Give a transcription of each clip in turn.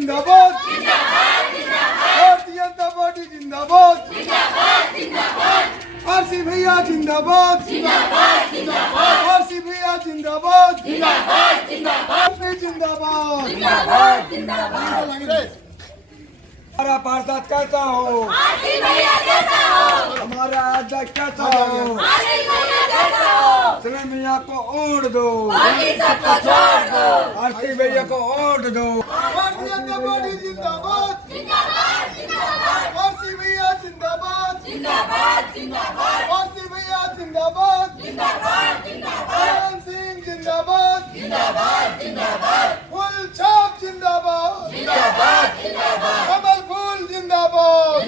जिंदाबाद, भारतीय जनता पार्टी जिंदाबाद, आरसी भैया जिंदाबाद, आरसी भैया जिंदाबाद, जिंदाबाद। हमारा पार्षद कैसा हो, हमारा अध्यक्ष कैसा हो, सलीम भैया को वोट दो, आरसी भैया को वोट दो। भारतीय जनता पार्टी जिंदाबाद, आरसी भैया जिंदाबाद, आरसी भैया जिंदाबाद, चरण सिंह जिंदाबाद, फुल छाप जिंदाबाद, कमल फूल जिंदाबाद,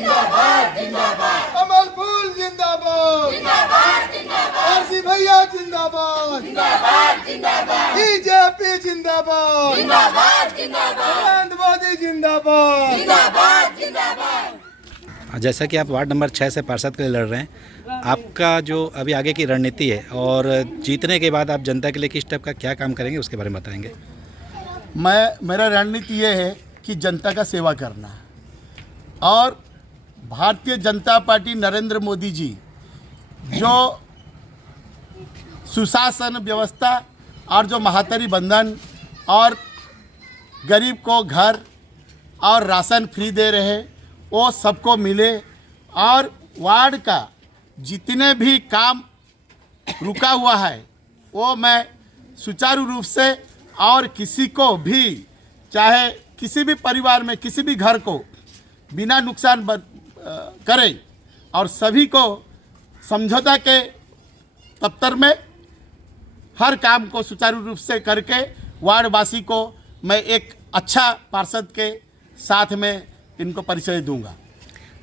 कमल फूल जिंदाबाद, आरसी भैया जिंदाबाद, बीजेपी जिंदाबाद, नरेंद्र मोदी जिंदाबाद। जैसा कि आप वार्ड नंबर 6 से पार्षद के लिए लड़ रहे हैं, आपका जो अभी आगे की रणनीति है और जीतने के बाद आप जनता के लिए किस टाइप का क्या काम करेंगे उसके बारे में बताएंगे। मेरा रणनीति ये है कि जनता का सेवा करना और भारतीय जनता पार्टी नरेंद्र मोदी जी जो सुशासन व्यवस्था और जो महातरी बंधन और गरीब को घर और राशन फ्री दे रहे वो सबको मिले और वार्ड का जितने भी काम रुका हुआ है वो मैं सुचारू रूप से और किसी को भी चाहे किसी भी परिवार में किसी भी घर को बिना नुकसान करे और सभी को समझौता के दफ्तर में हर काम को सुचारू रूप से करके वार्डवासी को मैं एक अच्छा पार्षद के साथ में इनको परिचय दूंगा।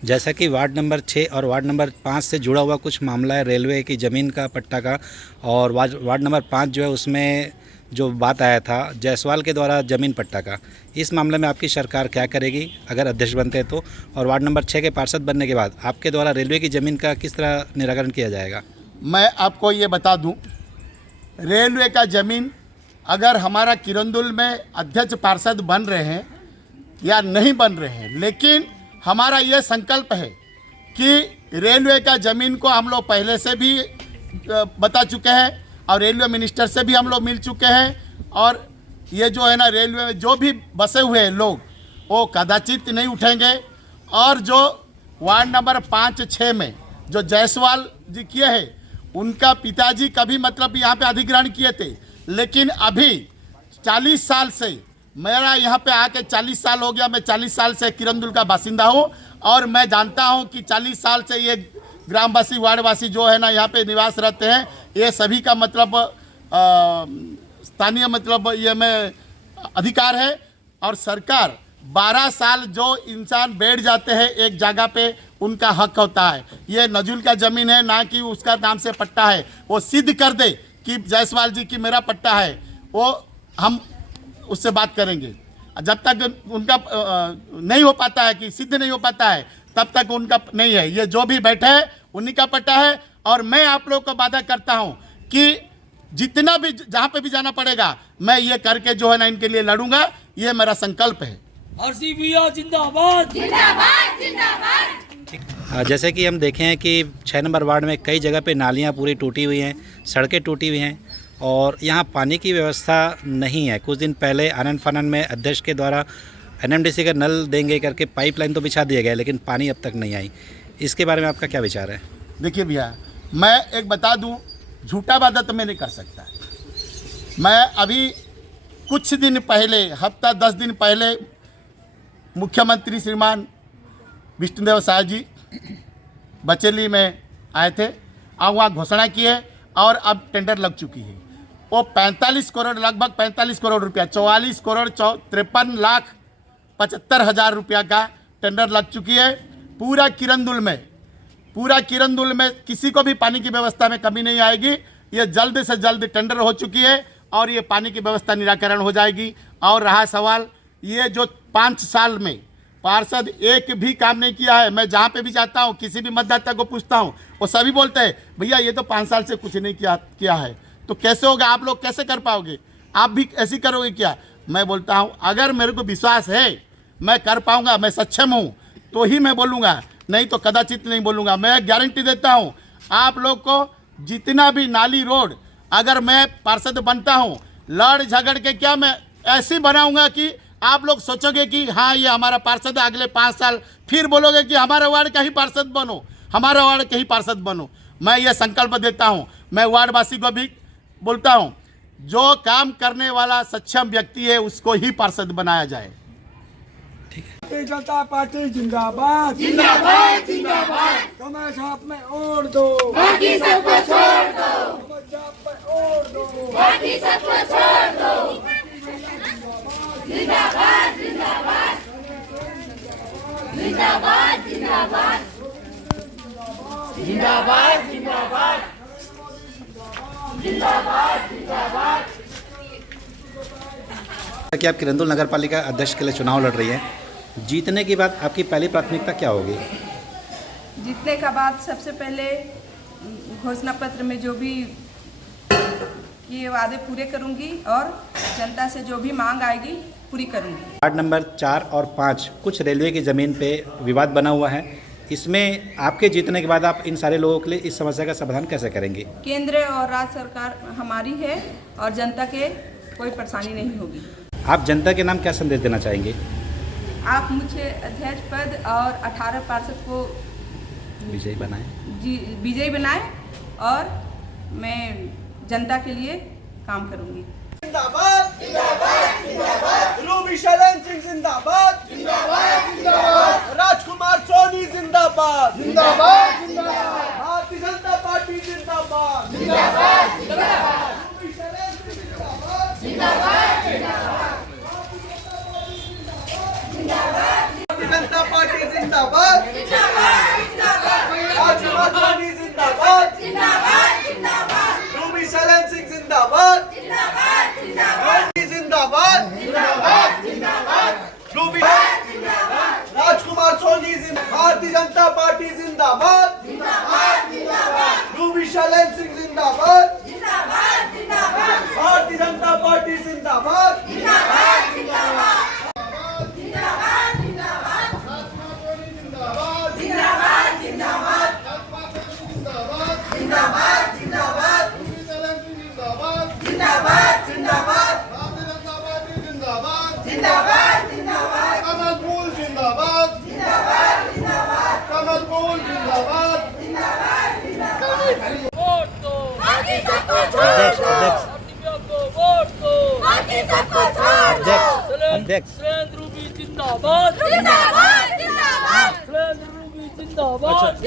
जैसा कि वार्ड नंबर 6 और वार्ड नंबर 5 से जुड़ा हुआ कुछ मामला है रेलवे की ज़मीन का पट्टा का, और वार्ड नंबर 5 जो है उसमें जो बात आया था जायसवाल के द्वारा ज़मीन पट्टा का, इस मामले में आपकी सरकार क्या करेगी अगर अध्यक्ष बनते हैं तो, और वार्ड नंबर 6 के पार्षद बनने के बाद आपके द्वारा रेलवे की ज़मीन का किस तरह निराकरण किया जाएगा। मैं आपको ये बता दूं, रेलवे का ज़मीन अगर हमारा किरंदुल में अध्यक्ष पार्षद बन रहे हैं या नहीं बन रहे हैं, लेकिन हमारा ये संकल्प है कि रेलवे का ज़मीन को हम लोग पहले से भी बता चुके हैं और रेलवे मिनिस्टर से भी हम लोग मिल चुके हैं, और ये जो है ना रेलवे में जो भी बसे हुए हैं लोग वो कदाचित नहीं उठेंगे। और जो वार्ड नंबर 5-6 में जो जायसवाल जी किए हैं उनका पिताजी कभी मतलब यहाँ पे अधिग्रहण किए थे, लेकिन अभी 40 साल से मेरा यहाँ पे आके 40 साल हो गया, मैं 40 साल से किरंदुल का बासिंदा हूँ और मैं जानता हूँ कि 40 साल से ये ग्रामवासी वार्डवासी जो है ना यहाँ पे निवास रहते हैं, ये सभी का मतलब स्थानीय मतलब ये में अधिकार है। और सरकार 12 साल जो इंसान बैठ जाते हैं एक जगह पे उनका हक होता है। ये नजुल का ज़मीन है, ना कि उसका नाम से पट्टा है, वो सिद्ध कर दे कि जायसवाल जी की मेरा पट्टा है, वो हम उससे बात करेंगे। जब तक उनका नहीं हो पाता है कि सिद्ध नहीं हो पाता है तब तक उनका नहीं है। ये जो भी बैठे हैं उन्हीं का पट्टा है, और मैं आप लोग को वादा करता हूं कि जितना भी जहां पे भी जाना पड़ेगा मैं ये करके जो है ना इनके लिए लड़ूंगा, ये मेरा संकल्प है। आरसी भैया जिंदाबाद, जिंदाबाद, जिंदाबाद। जैसे कि हम देखें हैं कि 6 नंबर वार्ड में कई जगह पे नालियाँ पूरी टूटी हुई हैं, सड़कें टूटी हुई हैं और यहाँ पानी की व्यवस्था नहीं है। कुछ दिन पहले आनंद फानन में अध्यक्ष के द्वारा एनएमडीसी का नल देंगे करके पाइपलाइन तो बिछा दिया गया, लेकिन पानी अब तक नहीं आई। इसके बारे में आपका क्या विचार है। देखिए भैया, मैं एक बता दूं, झूठा वादा तो मैं नहीं कर सकता। मैं अभी कुछ दिन पहले, हफ्ता 10 दिन पहले मुख्यमंत्री श्रीमान विष्णुदेव साय जी बचेली में आए थे और वहाँ घोषणा की है और अब टेंडर लग चुकी है। वो 45 करोड़, लगभग 45 करोड़ रुपया, 44 करोड़ 53,75,000 रुपया का टेंडर लग चुकी है। पूरा किरंदुल में किसी को भी पानी की व्यवस्था में कमी नहीं आएगी। ये जल्द से जल्द टेंडर हो चुकी है और ये पानी की व्यवस्था निराकरण हो जाएगी। और रहा सवाल, ये जो 5 साल में पार्षद एक भी काम नहीं किया है, मैं जहाँ पे भी जाता हूँ किसी भी मतदाता को पूछता हूँ वो सभी बोलते हैं भैया ये तो 5 साल से कुछ नहीं किया है। तो कैसे होगा, आप लोग कैसे कर पाओगे, आप भी ऐसे करोगे क्या। मैं बोलता हूँ अगर मेरे को विश्वास है मैं कर पाऊंगा, मैं सक्षम हूँ तो ही मैं बोलूँगा, नहीं तो कदाचित नहीं बोलूँगा। मैं गारंटी देता हूँ आप लोग को, जितना भी नाली रोड अगर मैं पार्षद बनता हूँ, लड़ झगड़ के क्या मैं ऐसी बनाऊंगा कि आप लोग सोचोगे कि हाँ ये हमारा पार्षद है, अगले 5 साल फिर बोलोगे कि हमारे वार्ड का ही पार्षद बनो, हमारा वार्ड का ही पार्षद बनो। मैं ये संकल्प देता हूँ। मैं वार्डवासी को भी बोलता हूँ, जो काम करने वाला सक्षम व्यक्ति है उसको ही पार्षद बनाया जाए। भारतीय जनता पार्टी जिंदाबाद जिंदाबाद जिंदाबाद। कमर छाप में ओढ़ दो, बाकी सबको छोड़ दो। कमर छाप में ओढ़ दो, बाकी सबको छोड़ दो। जिंदाबाद जिंदाबाद जिंदाबाद जिंदाबाद जिंदाबाद जिंदाबाद जिंदाबाद जिंदाबाद। कि आप किरंदुल नगर पालिका अध्यक्ष के लिए चुनाव लड़ रही हैं, जीतने के बाद आपकी पहली प्राथमिकता क्या होगी? जीतने का बाद सबसे पहले घोषणा पत्र में जो भी ये वादे पूरे करूंगी और जनता से जो भी मांग आएगी पूरी करूंगी। वार्ड नंबर 4 और 5 कुछ रेलवे की ज़मीन पे विवाद बना हुआ है, इसमें आपके जीतने के बाद आप इन सारे लोगों के लिए इस समस्या का समाधान कैसे करेंगे? केंद्र और राज्य सरकार हमारी है और जनता के कोई परेशानी नहीं होगी। आप जनता के नाम क्या संदेश देना चाहेंगे? आप मुझे अध्यक्ष पद और 18 पार्षद को विजयी बनाएं, विजयी बनाएं और मैं जनता के लिए काम करूंगी। जिंदाबाद जिंदाबाद जिंदाबाद। रूबी शैलेंद्र सिंह जिंदाबाद जिंदाबाद जिंदाबाद। राजकुमार सोनी जिंदाबाद जिंदाबाद जिंदाबाद। भारतीय जनता पार्टी जिंदाबाद जिंदाबाद जिंदाबाद। रूबी शैलेंद्र सिंह जिंदाबाद जिंदाबाद जिंदाबाद। भारतीय जनता पार्टी जिंदाबाद जिंदाबाद जिंदाबाद। राजकुमार सोनी जिंदाबाद जिंदाबाद जिंदाबाद। रूबी शैलेंद्र सिंह जिंदाबाद जिंदाबाद जिंदाबाद। रूबी जिंदाबाद। राजकुमार सोनी जिंदाबाद। भारतीय जनता पार्टी जिंदाबाद जिंदाबाद जिंदाबाद। रूबी शैलेंद्र सिंह जिंदाबाद जिंदाबाद जिंदाबाद। भारतीय जनता पार्टी जिंदाबाद जिंदाबाद जिंदाबाद। जिंदाबाद जिंदाबाद जिंदाबाद जिंदाबाद जिंदाबाद जिंदाबाद जिंदाबाद जिंदाबाद जिंदाबाद जिंदाबाद। कमल फूल जिंदाबाद जिंदाबाद जिंदाबाद। कमल फूल जिंदाबाद जिंदाबाद जिंदाबाद। वोट दो, बाकी सबको छोड़ दो, अपनी को वोट दो, बाकी सबको छोड़ दो। अध्यक्ष सुरेंद्र रूबी जिंदाबाद जिंदाबाद जिंदाबाद सुरेंद्र रूबी जिंदाबाद।